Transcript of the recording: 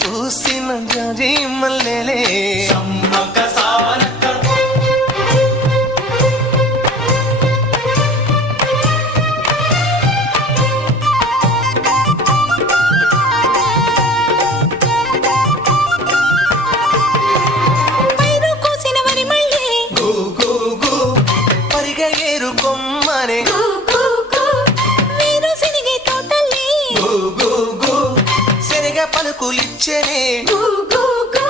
పూసిన జాజి మల్లెలే సమ్మక్క సావనక్క పైరు కోసిన వరి మళ్ళీ గు గు గు పరిగె ఏరు కొమ్మనే వీరు సినిగే తోటల్లి గు గు గు శనగ పలుకులిచ్చనే గు గు గు